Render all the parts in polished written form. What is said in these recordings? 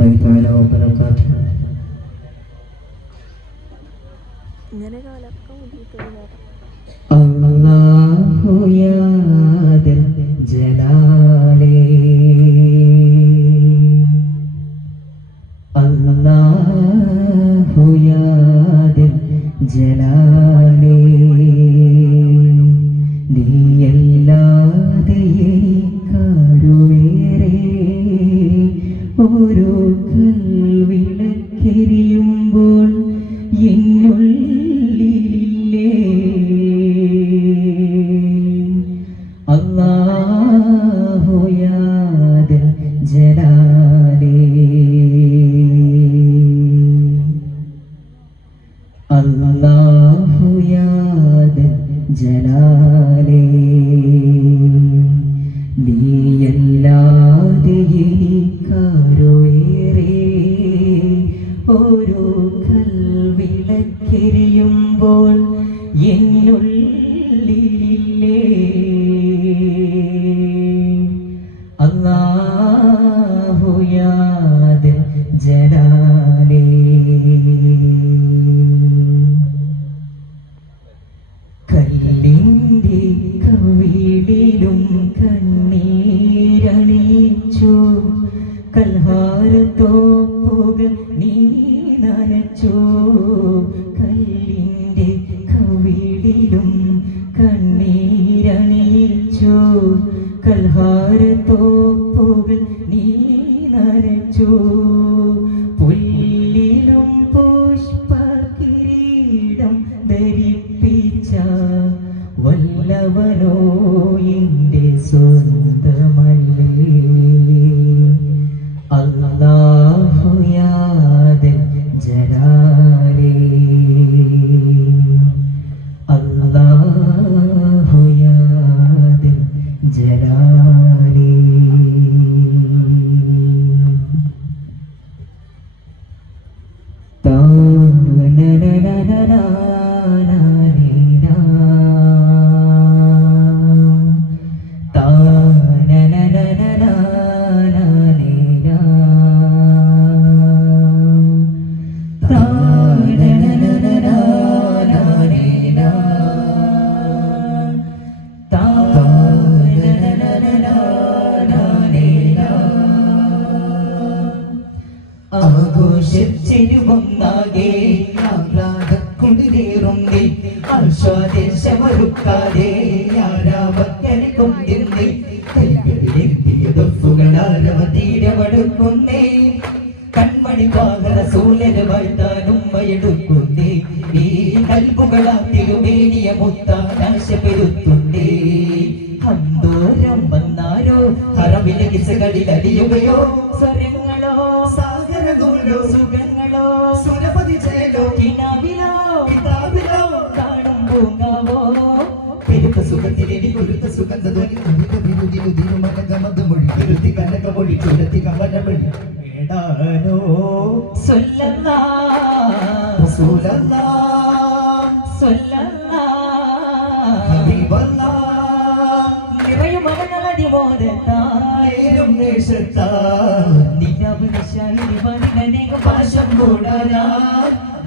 الله تعالى وبركاته. الله يا ذا الجلال الله يا ذا الجلال നീയല്ലാതെ എനിക്കാരുവേറെ ഓരോ കൽവിളക്കെരിയുമ്പോൾ എന്നുള്ളിലില്ലേ അല്ലാഹു യാ ദൽ ജലാലി അല്ലാഹു യാ ദൽ ജലാലി നീയല്ലാതെ എനിക്കാരുവേറെ ഓരോ കൽവിളക്കെരിയുമ്പോൾ എന്നുള്ളിലില്ലേ അല്ലാഹു യാ ദൽ ജലാലി കല്ലിൻ്റെ കവിളിലും കണ്ണീരണിച്ചു കൽഹാരത്തോപ്പുകൾ നീ നനച്ചു കല്ലിൻ്റെ കവിളിലും കണ്ണീരണിച്ചു കൽഹാരത്തോപ്പുകൾ നീ നനച്ചു പുല്ലിലും പുഷ്പകിരീടം ധരിപ്പിച്ച വല്ലവനോ എൻ്റെ സ്വന്തമല്ലേ അല്ലാഹു യാ ദൽ ജലാലി അല്ലാഹു യാ ദൽ ജലാലി ആഘോഷിച്ചെരുവൊന്നാകെ ആഹ്ലാദക്കുളിരേറുന്നേ ആശ്വാദേശമൊരുക്കാതെ ആരാവക്കനെ കൊണ്ടിരുന്നേ കൈകളിലെത്തിയതൊപ്പുകളാരവതീരമടുക്കുന്നേ കൺമണി വാഹന സൂലര വാഴ്ത്താനുമ്മയെടുക്കുന്നേ ഈ കൽബുകളാ തിരുമേനിയ മുത്താനാശപ്പെരുത്തുന്നേ അന്തോരം വന്നാരോ ഹറമിലെ കിസകളിൽ അടിയുകയോ സ്വരങ്ങളോ സാഗരങ്ങളോ സുഖങ്ങളോ സുരപതി ജയലോ കിനാവിലോ കിതാബിലോ കാണും പൂങ്കാവോ പെരുത്ത സുഖത്തിലെനി കുരുത്ത സുഗന്ധധ്വനി വിരുദിനു തിരുമകമത് മൊഴി വിരുത്തി കനക മൊഴി ചുരത്തി കവനമൊഴി വേടാനോ സ്വല്ലല്ലാഹ് റസൂലല്ലാഹ് സ്വല്ലല്ലാഹ് ഹബീബല്ലാഹ് നിറയും അവനതിമോദത്തായേരും നേശത്താൽ നിലവ് നിശാലിനി വന്ദനേകം പാശം കൂടാനാ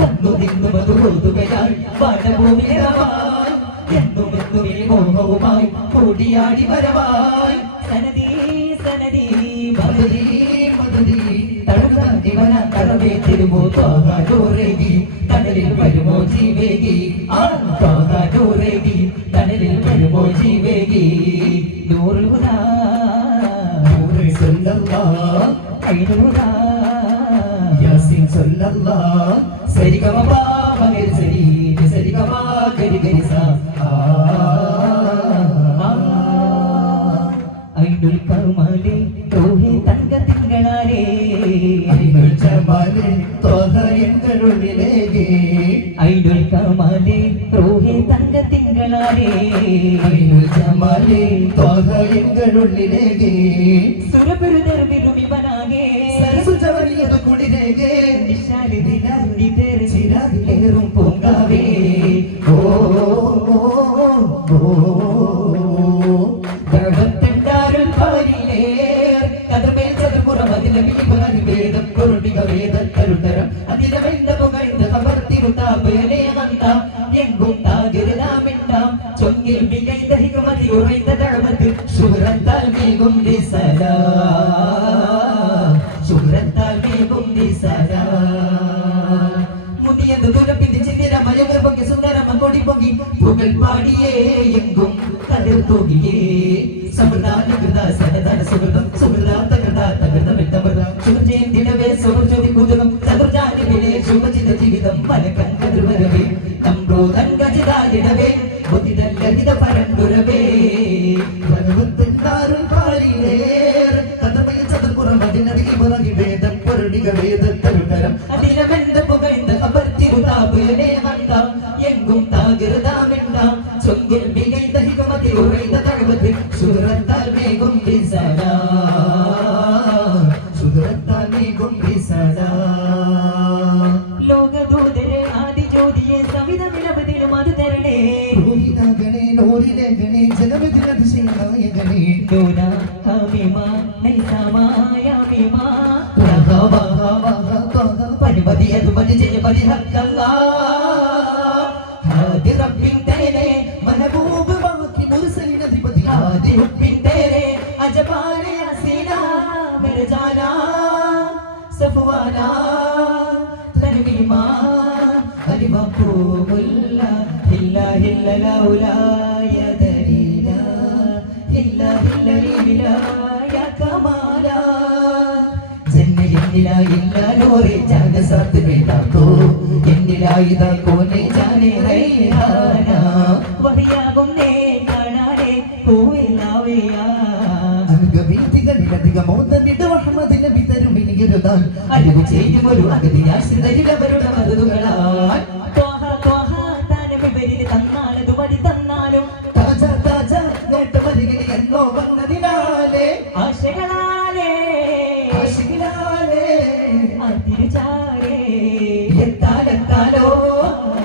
വന്നു നിന്നു മധുഹോതുകയായി വാനഭൂമിരവായി എന്നും എന്നും ഈ മോഹവുമായി കൂടിയാടി വരവായി സനദി സനദി മധുരി മധുരി തടുക്കാൻ ഇവന തടവേ തിരുമോ ത്വാഹാനോരേകി തണലിൽ വരുമോ ജീവേകി ആ ത്വാഹാനോരേകി തണലിൽ വരുമോ ജീവേകി നൂറുൽ ഹുദാ നൂറേ സല്ലല്ലാഹ് ഐനുൽ ഹുദാ യാസീൻ സല്ലല്ലാഹ് സരിഗമപ മഗരി സരി സരിഗമ ഗരി ഗരി സാ ഐനുൽ കമാലേ റൂഹി തങ്ക തിങ്കളാലേ ഐനുൽ ജമാലേ ത്വഹ എന്നുള്ളിലേകേ ഐനുൽ കമാലേ റൂഹി തങ്ക തിങ്കളാലേ ഐനുൽ ജമാലേ ത്വഹ എന്നുള്ളിലേകേ സുരപുരുദർ വിരുമിവനാകേ സരസുജവനിയതു കുളിരേകേ നിശാലി ദിനാന്തി തേരെ ചിരാതിലേറും പൂങ്കാവേ ഓ ഗർഭത്തെണ്ടാരുൾ പാരിലേർ കഥമേൽ ചതുപുറം അതിലെ വേദം കുറുമിക വേദത്തരുതരം അതിരവെന്ത പുകഴ്ന്ന് കവർത്തിരുത്താപേനെ വന്ന എങ്കും താകിരുതാമിണ്ടാം ചൊങ്കിൽ മികൈത ഹികമതി ഉറൈത തഴമത് ശുഭ്രത്താൽ മേകും ദിസലാ ശുഭ്രത്താൽ മേകും ദിസലാ മുനിയത് തുലപ്പിന്റെ ചിന്തിരമയങ്ങൾ പൊക്കി സുന്ദരമ കൊടി പൊങ്ങി പുകൾ പാടിയേ എങ്കും കതിർ തൂകിയേ സമൃദ്ധാന കൃത സനദാന സുഹൃതം സുഹൃദാത്ത കൃത തകൃതമിത്തമൃത ശുഭജയന്തിടവേ സുഹൃജ്യോതി കുതുകം ചതുർജാനിവിലെ ശുഭജിത ജീവിതം പലകൻ കതിർവരവേ നമ്രോധൻഗജിതായിടവേ ബുദ്ധിതല്ലഹിത പരമ്പുരവേ ഭഗവത്തൻ താരുൾ പാലിലേർ കഥമയ ചതുർപുറം അതിനടിയിൽ പുറകി വേദം പൊരുണിക വേദത്തരുതരം അതിരവെന്ത പുകഴ്ന്ന് അപർത്തിരുതാപേനെ വന്നാം എങ്കും താകിരുതാമിണ്ടാം ചൊങ്കിൽ മികൈത ഹികമതി ഉറൈത തഴവത് ശുഭ്രത്താൽ മേകും ദിസലാ ശുഭ്രത്താൽ മേകും ദിസലാ ലോകദൂതരെ ആദിജ്യോതിയെ സവിധമിലപതിലും അത് തരണേ ഗണേ നോരിലെ ഗണേ ജഗമിതിലതിശയനായ ഗണേ ദോന ഹമിമ നൈസമായ മിമ പരിപതി അതുപതി ജയപതി ഹക്കല്ലാ ഹാദി റബ്ബിൻ തേനെ മഹബൂബ് ബാക്കി മുർസലിൻ അധിപതി ഹാദി റബ്ബിൻ തേനെ അജബാനെ ഹസീന മേരെ ജാനാ സഫവാനാ തൻവീമാ അലിമഖൂമുല്ല ഇല്ലാ ഇല്ല ലൗലാ യദരീന ഇല്ലാ ഇല്ലലി ബിലാ യാ കമാലാ ജന്നയില്ല ഇല്ല നോരെ ജാന സാത്ത് ബേതാതോ എന്നിലായിദ കോനെ ജാനെ റൈഹാന വഹിയാകുന്നേ കാണാനേ പൂവിലാവയാ അംഗവീതികളിലധിക മോദമിട വഹ്മദ് നബി തരുമിനിരുതാൻ അറിവ് ചെയ്യുമൊരു അഗതിയാശ്രിതരിലവരുടെ മരുതുകളാൽ ത്വാഹ ത്വാഹ താനമിവരിൽ തന്നാലതു വഴി തന്നാലും താജ താജ നേട്ടമരികിൽ എന്നോ വന്നതിനാലേ ആശകളാലേ ആശികളാലേ അതിരുചാരേ എത്താലെത്താലോ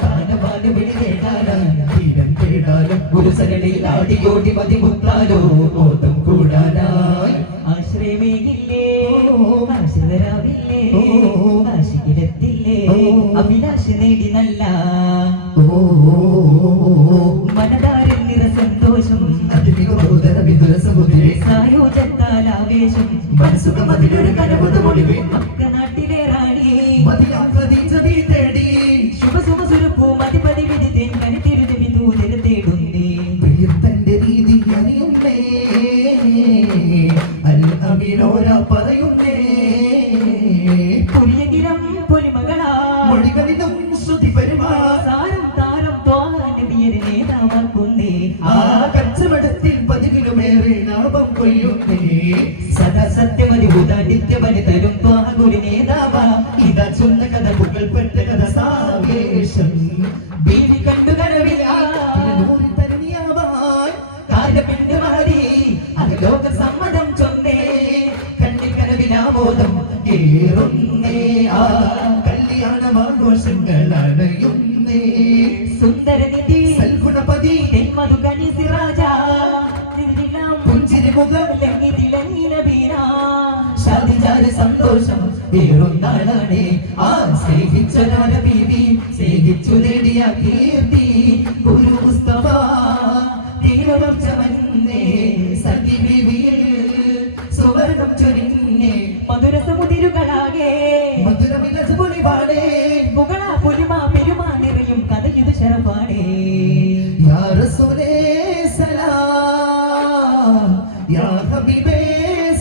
താനവാന് വിളി കേട്ടാലും തീരം കേട്ടാലും ഒരു സരണിയിൽ ആടിയോടി മതിമുത്താലോ ബോധം കൂടാനായി ആശ്രയമേകില്ലേ ആശ്രിതരാവില്ലേ ആശികിലെത്തില്ലേ അഭിലാഷ നേടി നല്ല മനതാരിൽ നിറസന്തോഷം സായോജത്താൽ ആവേശം മനസ്സുഖം അതിലൊരു കനപുതമൊഴിവേ നാട്ടിലെ റാണി തേടി ശുഭസുമ സുരപ്പൂ മതിപതി വിധി തേൻ കനിത്തിരുതി ദൂരെ തേടുന്നേ പ്രിയത്തന്റെ രീതി അറിയുന്നേ അൽഅമീനോര പറയുന്നേ പുലിയകിരം പൊലിമകളാ മൊഴികളിലും ശ്രുതി പരിവാരം താരം ത്വാനബിയരെ നേതാവാക്കുന്നേ ആ കച്ചവടത്തിൽ പതിവിലുമേറെ ലാഭം കൊയ്യുന്നേ സദാ സത്യമതി ഉദാനിത്യമതി തരും ത്വാഗുരി നേതാവാ ഇതാ ചൊന്ന കഥ പുകൾപ്പെട്ട കഥ സാവേശം ബീവി കണ്ടു കനവിലാ തരുണിയാവാൻ കാലപിണ്ട് മാറി അത് ലോക സമ്മതം ചൊന്നേ കണ്ണി കനവിലാമോദം ഏറുന്നേ ആ കല്യാണമാഘോഷങ്ങൾ അണയുന്നേ സുന്ദരനിധി സൽഗുണപതി തെന്മധു കനിസി രാജാ പുഞ്ചിരി മുഖം ലംഘിതിലങ്ങിന വീരാ ഷാദിജാര സന്തോഷം ഏറുന്നാളാണേ ആ സ്നേഹിച്ചൊരാന ബീവി സ്നേഹിച്ചു നേടിയ കീർത്തി ഗുരു മുസ്തഫ തീരവർച്ചമന്നേ സതി ബീവിയിൽ സുവർണം ചൊരിഞ്ഞേ മധുരസമുതിരുകളാകെ മധുരമിലത് പുലിവാടേ പുകള പുലിമാ പെരുമാ നിറയും കഥയുത് ശരപാടേ യാ റസൂലേ സലാം യാ ഹബീബേ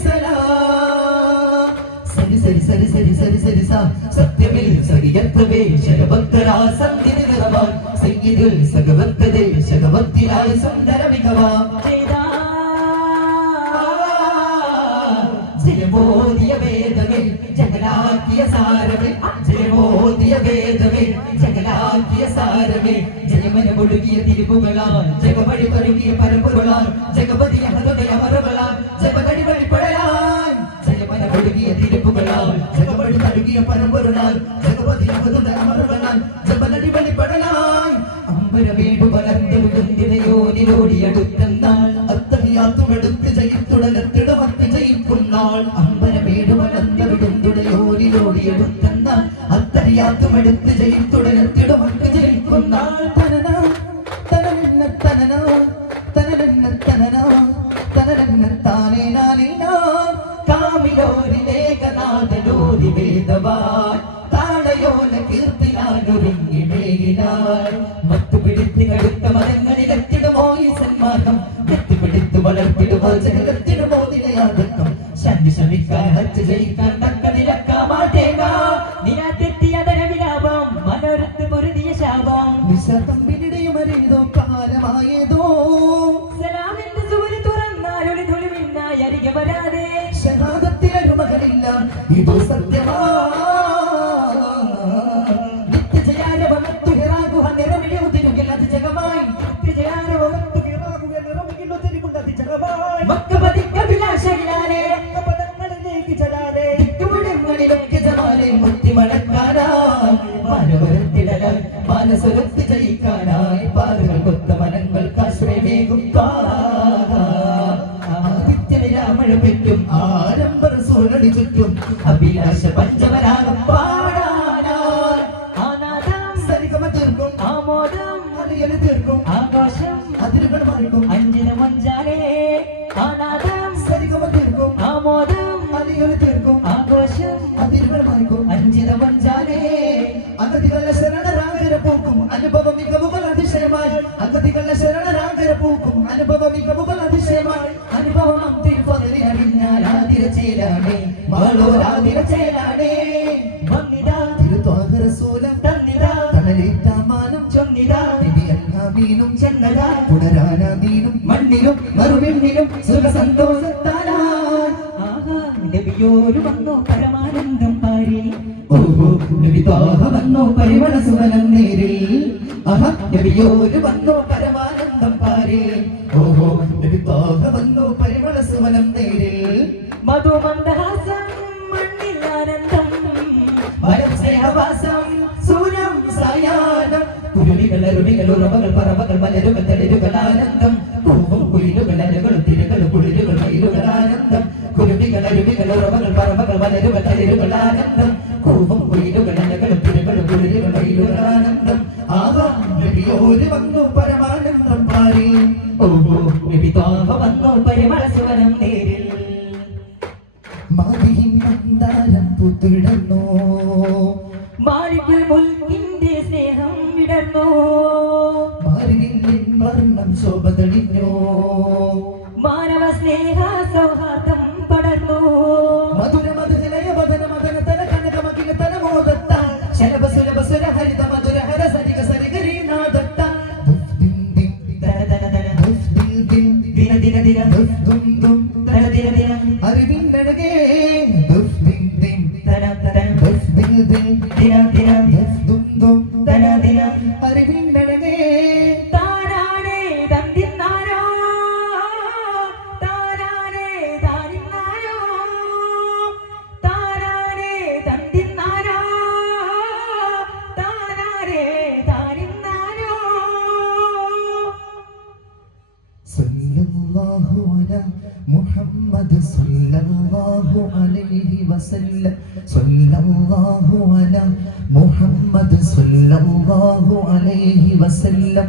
സലാം സരി സരി സരി സരി സരി സരി സാ സത്യമിൽ സരിയത്വേ ശരഭക്തരാ സന്ധിന് നിറവാൻ സയ്യിദുൽ സഗവത്തതേ ശഗവത്തിലായ സുന്ദര മികവാ ജയമോദിയ വേദമേ ജഗലാക്കിയ സാരമേ ജയമോദിയ വേദമേ ജഗലാക്കിയ സാരമേ ജയമന മുഴുകിയ തിരുവുകളാൽ ജഗവഴി പരുകിയ പരമ്പുകളാൽ ജഗപതിയ ഹൃദയ മറുകളാൽ ജപകടി വഴിപ്പടയാൻ ജയമന മുഴുകിയ തിരുവുകളാൽ ജഗവഴി പരുകിയ പരമ്പുകളാൽ ജഗപതിയ ഹൃദയ മറുകളാൽ ജപകടി വഴിപ്പടയാൻ അമ്പര വീട് വളർന്നു ോടിയടുത്തെന്നാൽ അത്തഹിയാത്തുമെടുത്ത് ജയിത്തുടലത്തിടമത്ത് ജയിക്കുന്നാൾ അമ്പര വീട് വളർന്നവിടുന്നുടയോരിലോ വഴിയെടുക്കുന്ന അത്തറിയാത്തുമെടുത്ത് ജയിത്തുടരത്തിടും ഹക്ക് ജയിക്കുന്ന തനന തനന തനന തനന തനന തനന താനേ നാലിന കാമിലോരിലേഖനാഥനോരി വേദവാൻ താളയോല കീർത്തിനാനൊരുങ്ങി മേലിനാൾ മത്തുപിടിത്ത് കടുത്ത മരങ്ങളിലെത്തിടുമോ ഈ സന്മാർഗം എത്തിപ്പിടിത്ത് വളർത്തിടുമോ ജഗത്തിടുമോ നിലയാതക്കം ശാന്തി ശ്രമിക്കാൻ ഹജ്ജ് ജയിക്കാൻ തക്ക നിലക്കാമാട്ടേക നിരാതെത്തിയതര വിലാപം മനോരത്ത് പൊരുതിയ ശാപം നിശതമ്പിനിടയുമറിയതോ കാലമായതോ സലാമിന്റെ സുവരി തുറന്നാലൊരു തുളിമിന്നായി അരികെ വരാതെ ശഹാദത്തിലൊരുമകളില്ല ഇതോ സത്യമാ നിത്യജയാരവമത്തു ഹിറാകുഹ നിറമിഴുതിരുകിൽ അത് ജഗമായി നിത്യജയാരവമത്തു ഹിറാകുഹ നിറമിഴുതിരുകിൽ അത് ജഗമായി മക്കപതിക്കഭിലാഷയിലാലേ മക്കപദങ്ങളിലേക്ക് ചലാലേ ദിക്കുമിടങ്ങളിലൊക്കെ ജമാലെ മുത്തിമടക്കാനായി മാനവരത്തിടലായി മാനസരത്ത് ജയിക്കാനായി പാലുകൾ കൊത്ത മനങ്ങൾക്ക് ആശ്രയമേകും ആദിത്യനിരാമഴ പെറ്റും ആരംഭ സൂര്യടി ചുറ്റും അഭിലാഷ പഞ്ചമരാഗം പാടാനായി ആനാദം സരിഗമ തീർക്കും ആമോദം അലിയല് തീർക്കും ആകാശം അതിരുകൾ മറിക്കും അഞ്ചിന മഞ്ചാലേ ആനാദം സരിഗമ തീർക്കും ആമോദം അലിയല് തീർക്കും ആകാശം അതിരുകൾ മറിക്കും അഞ്ചിന മഞ്ചാലേ അഗതികളുടെ ശരണരാഗര പൂക്കും അനുഭവം മികവുകൾ അതിശയമായി അഗതികളുടെ ശരണരാഗര പൂക്കും അനുഭവം മികവുകൾ അതിശയമായി അനുഭവം ചേലാണേ മാളോരാതിര ചേലാണേ വന്നിതാ തിരുത്വാഹരസൂലം തന്നിതാ തണലേറ്റാമാനം ചൊന്നിതാ ദിവ്യല്ലാമീനും ചെന്നതാ പുനരാനാദീനും മണ്ണിലും മറുവിണ്ണിലും സുഖസന്തോഷത്താലാ ആഹാ നബിയോര് വന്നോ പരമാനന്ദം പാരി ഓഹോ നബി ത്വാഹ വന്നോ പരിമള സുവനം നേരിൽ ആഹാ നബിയോര് വന്നോ പരമാനന്ദം പാരി ഓഹോ നബി ത്വാഹ വന്നോ പരിമള സുവനം നേരിൽ മധുമന്ദഹാസം മണ്ണിലാനന്ദം വരം സ്നേഹവാസം സൂര്യം സായാഹ്നം കുരുവികൾ അരുവികൾ ഉറവകൾ പറവകൾ മലരുകൾ തളിരുകൾ ആനന്ദം പൂവും കുയിലുകൾ അലകളും തിരുകൾ കുളിരുകൾ മയിലുകൾ ആനന്ദം കുരുവികൾ അരുവികൾ ഉറവകൾ പറവകൾ മലരുകൾ തളിരുകൾ ആനന്ദം പൂവും കുയിലുകൾ അലകളും തിരുകൾ കുളിരുകൾ മയിലുകൾ ആനന്ദം ആഹാ നബിയോര് വന്നു പരമാനന്ദം പാരി ഓഹോ നബി ത്വാഹ വന്നു പരിമള സുവനം നേരിൽ മാലിഹിൻ മന്ദാരം പൂത്തിടന്നോ മാലിക്കുൽ മുൽക്കിന്റെ സ്നേഹം വിടർന്നോ മാലിഹിൻ വർണ്ണം ശോഭ തെളിഞ്ഞോ മാനവ സ്നേഹ സൗഹാർദ്ദം പടർന്നു മധുര മധുരലയ വദന മദന തല കനക മകില തല മോദത്ത ശലഭ സുലഭ സുര ഹരിത മധുര ഹര സരിക സരിഗരി നാദത്ത ദിൻ ദിൻ ദന ദന ദന ദിൻ ദിൻ ദിന ദിന ദിന ദും ദും ദന ദിന ദിന അറിവിന്നഴകേ ദുഫ് ദിൻ ദിൻ ദന ദന ദുഫ് ദിൻ ദിൻ ദിന ദിന ദുഫ് ദും ദും ദന ദിന അറിവിന്നഴകേ താരാനേ തന്തിന്നാരോ താരാനേ താരിന്നാരോ താരാനേ തന്തിന്നാരോ താരാനേ താരിന്നാരോ സല്ലല്ലാഹു അലാ മുഹമ്മദ് സല്ലല്ലാഹു അലൈഹി വസല്ലം സല്ലല്ലാഹു അലാ മുഹമ്മദ് സല്ലല്ലാഹു അലൈഹി വസല്ലം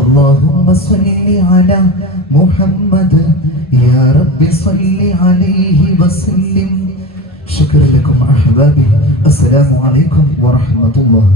اللهم صل على محمد يا رب صل عليه وسلم شكرا لكم أحبابي السلام عليكم ورحمة الله